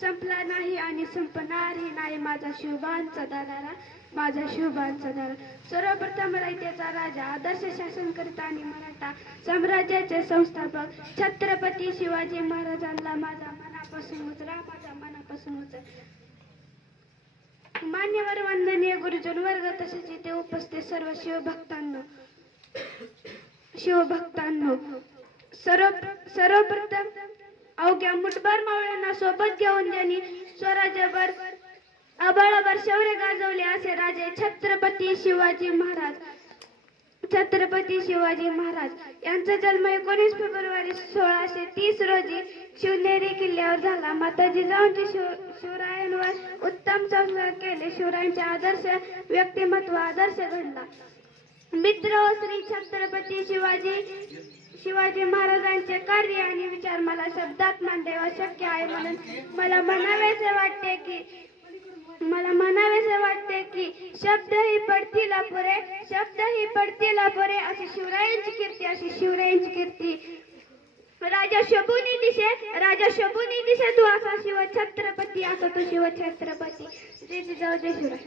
संपला नाही आणि संपणारही नाही माझा शिवबांचा दारारा, माझा शिवबांचा दारा. सर्वप्रथम रयतेचा राजा, आदर्श शासन करता आणि मराठा साम्राज्याचे संस्थापक छत्रपती शिवाजी महाराजांना माझा मनापासून उचला, माझा मनापासून उचला. मान्यवर वंदनीय गुरुजन वर्ग तसेच इथे उपस्थित सर्व शिवभक्तांनो, सर्वप्रथम अवघ्या मुठभर मावळ्यांना सोबत घेऊन ज्यांनी स्वराज्यभर अबळभर शौर्य गाजवले असे राजे छत्रपती शिवाजी महाराज. छत्रपती शिवाजी महाराज यांचा जन्म 19 फेब्रुवारी 1630 रोजी शिवनेरी किल्ल्यावर झाला. माता जिजाऊंनी शिवरायांवर उत्तम संस्कार केले. शिवरायांचे आदर्श व्यक्तिमत्व आदर्श घडला. मित्र श्री छत्रपती शिवाजी महाराजांचे कार्य आणि विचार मला शब्दात मांडणे अशक्य आहे, म्हणून मला म्हणावेसे वाटते की शब्द ही पडतील पुरे अशी शिवरायांची कीर्ती. राजा शोभूनी दिसे तू असा शिव छत्रपती, असा तो शिव छत्रपती. जय जिजाऊ जय शिवराय.